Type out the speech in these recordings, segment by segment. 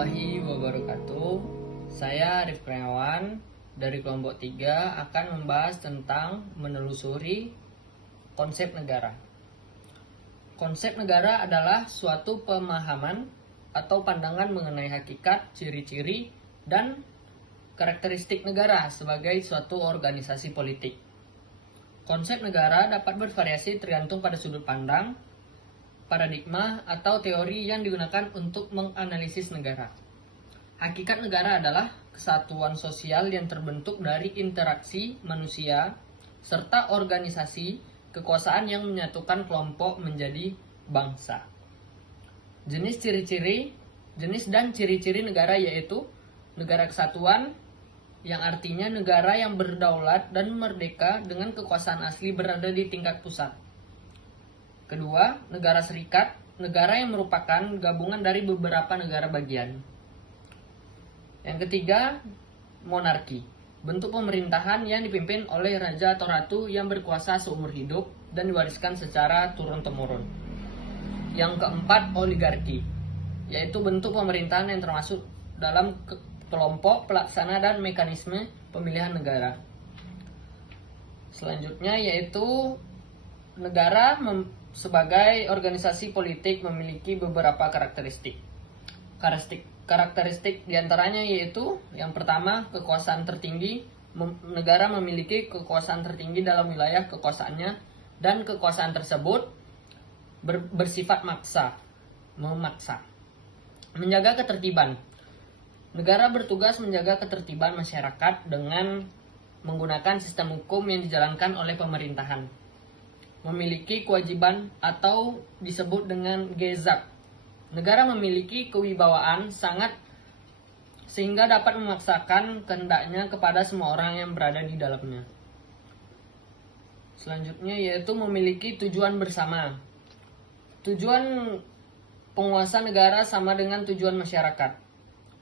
warahmatullahi wabarakatuh. Saya Arif Kurniawan dari kelompok 3 akan membahas tentang menelusuri konsep negara. Konsep negara adalah suatu pemahaman atau pandangan mengenai hakikat, ciri-ciri, dan karakteristik negara sebagai suatu organisasi politik. Konsep negara dapat bervariasi tergantung pada sudut pandang, paradigma, atau teori yang digunakan untuk menganalisis negara. Hakikat negara adalah kesatuan sosial yang terbentuk dari interaksi manusia serta organisasi kekuasaan yang menyatukan kelompok menjadi bangsa. Jenis dan ciri-ciri negara yaitu negara kesatuan, yang artinya negara yang berdaulat dan merdeka dengan kekuasaan asli berada di tingkat pusat. Kedua, negara serikat, negara yang merupakan gabungan dari beberapa negara bagian. Yang ketiga, monarki, bentuk pemerintahan yang dipimpin oleh raja atau ratu yang berkuasa seumur hidup dan diwariskan secara turun-temurun. Yang keempat, oligarki, yaitu bentuk pemerintahan yang termasuk dalam kelompok pelaksana dan mekanisme pemilihan negara. Selanjutnya yaitu negara sebagai organisasi politik memiliki beberapa karakteristik. Karakteristik diantaranya yaitu yang pertama, kekuasaan tertinggi. Negara memiliki kekuasaan tertinggi dalam wilayah kekuasaannya dan kekuasaan tersebut bersifat memaksa. Menjaga ketertiban. Negara bertugas menjaga ketertiban masyarakat dengan menggunakan sistem hukum yang dijalankan oleh pemerintahan. Memiliki kewajiban atau disebut dengan gezak. Negara memiliki kewibawaan sangat sehingga dapat memaksakan kehendaknya kepada semua orang yang berada di dalamnya. Selanjutnya yaitu memiliki tujuan bersama. Tujuan penguasa negara sama dengan tujuan masyarakat.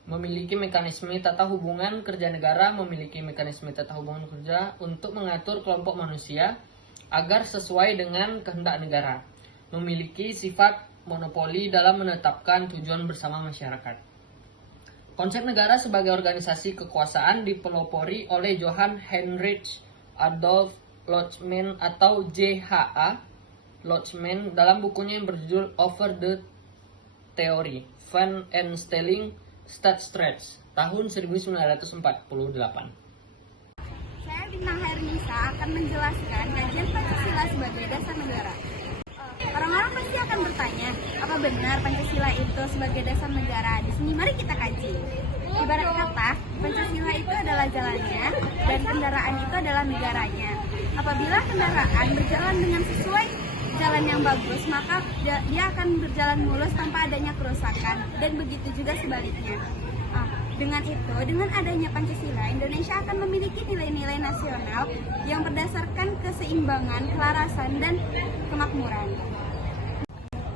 Memiliki mekanisme tata hubungan kerja negara, memiliki mekanisme tata hubungan kerja untuk mengatur kelompok manusia agar sesuai dengan kehendak negara, memiliki sifat monopoli dalam menetapkan tujuan bersama masyarakat. Konsep negara sebagai organisasi kekuasaan dipelopori oleh Johann Heinrich Adolf Lochmann atau JHA Lochmann dalam bukunya yang berjudul Over the Theory, Van and Stelling Staatsrecht tahun 1948. Saya Bintang Hairnisa akan menjelaskan kajian Pancasila sebagai dasar negara. Orang-orang pasti akan bertanya, apa benar Pancasila itu sebagai dasar negara? Di sini mari kita kaji. Ibarat kata, Pancasila itu adalah jalannya dan kendaraan itu adalah negaranya. Apabila kendaraan berjalan dengan sesuai jalan yang bagus, maka dia akan berjalan mulus tanpa adanya kerusakan, dan begitu juga sebaliknya. Dengan adanya Pancasila, Indonesia akan memiliki nilai-nilai nasional yang berdasarkan keseimbangan, kelarasan, dan kemakmuran.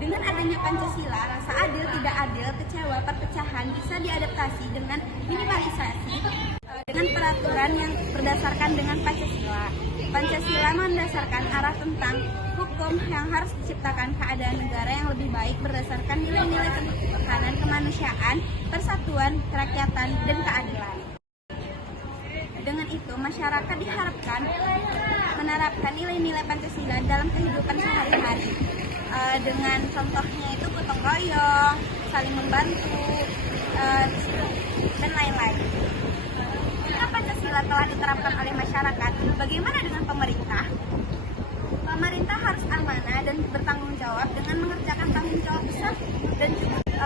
Dengan adanya Pancasila, rasa adil, tidak adil, kecewa, perpecahan bisa diadaptasi dengan minimalisasi dengan peraturan yang berdasarkan dengan Pancasila. Pancasila mendasarkan arah tentang hukum yang harus diciptakan keadaan negara yang lebih baik berdasarkan nilai-nilai ketuhanan, kemanusiaan, persatuan, kerakyatan, dan keadilan. Dengan itu, masyarakat diharapkan menerapkan nilai-nilai Pancasila dalam kehidupan sehari-hari. Dengan contohnya itu gotong royong, saling membantu, dan lain-lain. Jika Pancasila telah diterapkan oleh masyarakat, bagaimana dengan pemerintah? Pemerintah harus amanah dan bertanggung jawab dengan mengerjakan tanggung jawab besar dan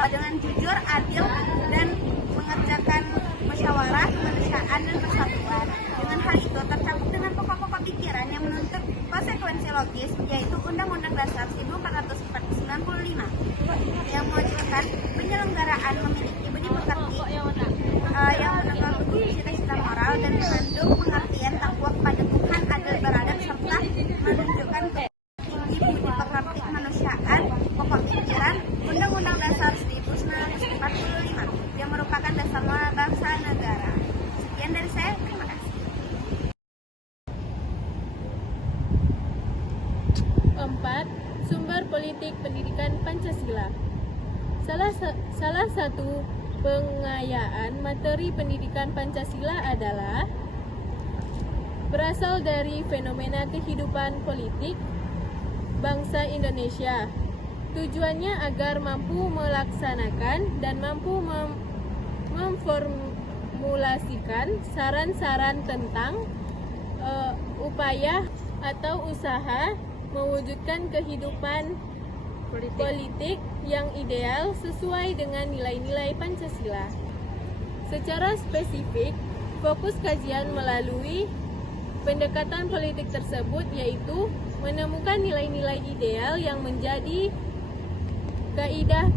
dengan jujur, adil, dan mengerjakan musyawarah, kemanusiaan, dan persatuan. Dengan hal itu tercakup dengan pokok-pokok pikiran yang menuntut konsekuensi logis, yaitu Undang-Undang Dasar 1495 yang mewajibkan penyelenggaraan memiliki budi pekerti yang menegakkan cita-cita moral dan mengandung pengertian takwa kepada Tuhan, adil beradab, serta menunjukkan tinggi budi pekerti kemanusiaan. Pokok pikiran Undang-Undang Dasar 1945 yang merupakan dasar moral bangsa negara. Sekian dari saya, terima kasih. 4. Sumber politik pendidikan Pancasila. Salah satu pengayaan materi pendidikan Pancasila adalah berasal dari fenomena kehidupan politik bangsa Indonesia. Tujuannya agar mampu melaksanakan dan mampu memformulasikan saran-saran tentang upaya atau usaha mewujudkan kehidupan politik yang ideal sesuai dengan nilai-nilai Pancasila. Secara spesifik, fokus kajian melalui pendekatan politik tersebut yaitu menemukan nilai-nilai ideal yang menjadi kaidah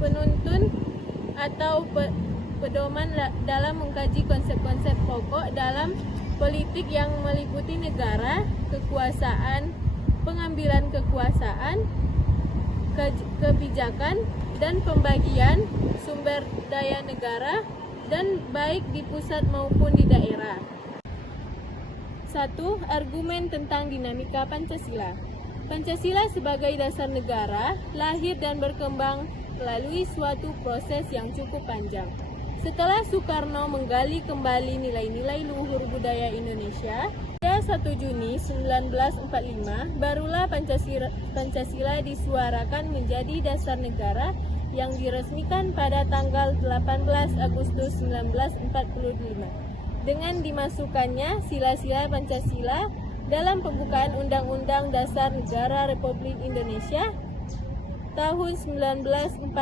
penuntun atau pedoman dalam mengkaji konsep-konsep pokok dalam politik yang meliputi negara, kekuasaan, pengambilan kekuasaan, kebijakan, dan pembagian sumber daya negara, dan baik di pusat maupun di daerah. 1. Argumen tentang dinamika Pancasila. Pancasila sebagai dasar negara lahir dan berkembang melalui suatu proses yang cukup panjang. Setelah Soekarno menggali kembali nilai-nilai luhur budaya Indonesia, pada 1 Juni 1945 barulah Pancasila disuarakan menjadi dasar negara yang diresmikan pada tanggal 18 Agustus 1945. Dengan dimasukkannya sila-sila Pancasila dalam pembukaan Undang-Undang Dasar Negara Republik Indonesia tahun 1945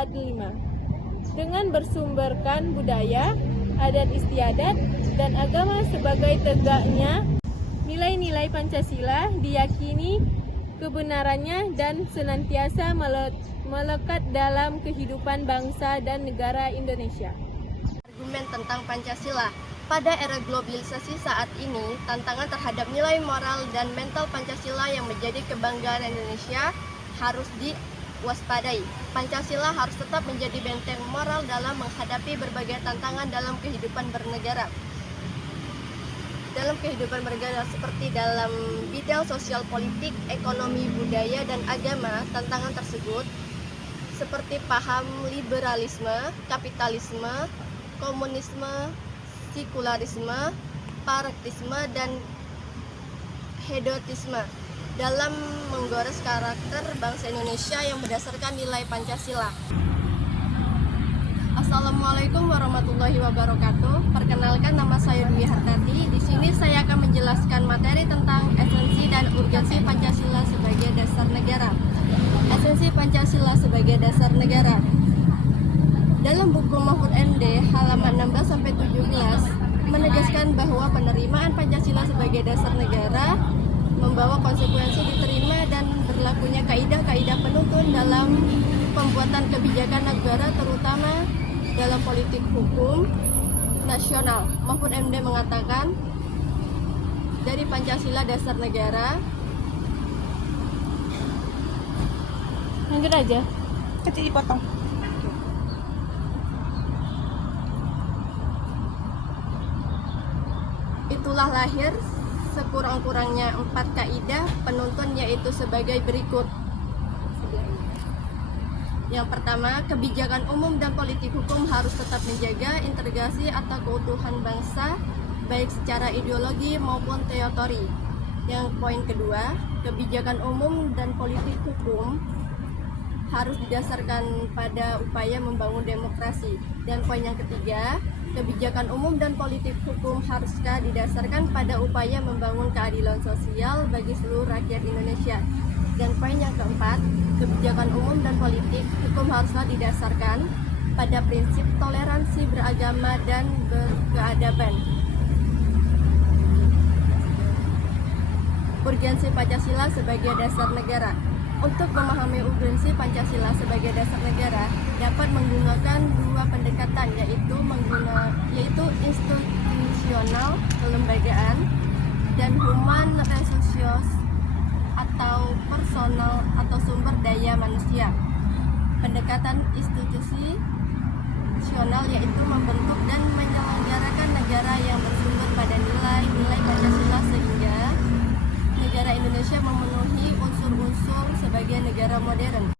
dengan bersumberkan budaya, adat istiadat, dan agama sebagai tegaknya nilai-nilai Pancasila diyakini kebenarannya dan senantiasa melekat dalam kehidupan bangsa dan negara Indonesia. Argumen tentang Pancasila. Pada era globalisasi saat ini, tantangan terhadap nilai moral dan mental Pancasila yang menjadi kebanggaan Indonesia harus diwaspadai. Pancasila harus tetap menjadi benteng moral dalam menghadapi berbagai tantangan dalam kehidupan bernegara. Dalam kehidupan bernegara seperti dalam bidang sosial politik, ekonomi, budaya, dan agama, tantangan tersebut seperti paham liberalisme, kapitalisme, komunisme, sekularisme, praktisme, dan hedonisme dalam menggores karakter bangsa Indonesia yang berdasarkan nilai Pancasila. Assalamualaikum warahmatullahi wabarakatuh. Perkenalkan, nama saya Dwi Hartati. Di sini saya akan menjelaskan materi tentang esensi dan urgensi Pancasila sebagai dasar negara. Esensi Pancasila sebagai dasar negara. Dalam buku Mahfud MD halaman 16-17 menegaskan bahwa penerimaan Pancasila sebagai dasar negara membawa konsekuensi diterima dan berlakunya kaidah-kaidah penuntun dalam pembuatan kebijakan negara, terutama dalam politik hukum nasional. Mahfud MD mengatakan dari Pancasila dasar negara. Lanjut aja. Kecil dipotong. Itulah lahir sekurang-kurangnya 4 kaidah penuntun, yaitu sebagai berikut. Yang pertama, kebijakan umum dan politik hukum harus tetap menjaga integrasi atau keutuhan bangsa baik secara ideologi maupun teori. Yang poin kedua, kebijakan umum dan politik hukum harus didasarkan pada upaya membangun demokrasi. Dan poin yang ketiga, kebijakan umum dan politik hukum haruskah didasarkan pada upaya membangun keadilan sosial bagi seluruh rakyat Indonesia. Dan poin yang keempat, kebijakan umum dan politik hukum haruslah didasarkan pada prinsip toleransi beragama dan berkeadaban. Urgensi Pancasila sebagai dasar negara. Untuk memahami urgensi Pancasila sebagai dasar negara dapat menggunakan dua pendekatan, yaitu institusional kelembagaan dan human resources atau personal atau sumber daya manusia. Pendekatan institusional yaitu membentuk dan menyelenggarakan negara yang bersumber pada nilai-nilai Pancasila sehingga negara Indonesia memenuhi unsur-unsur sebagai negara modern.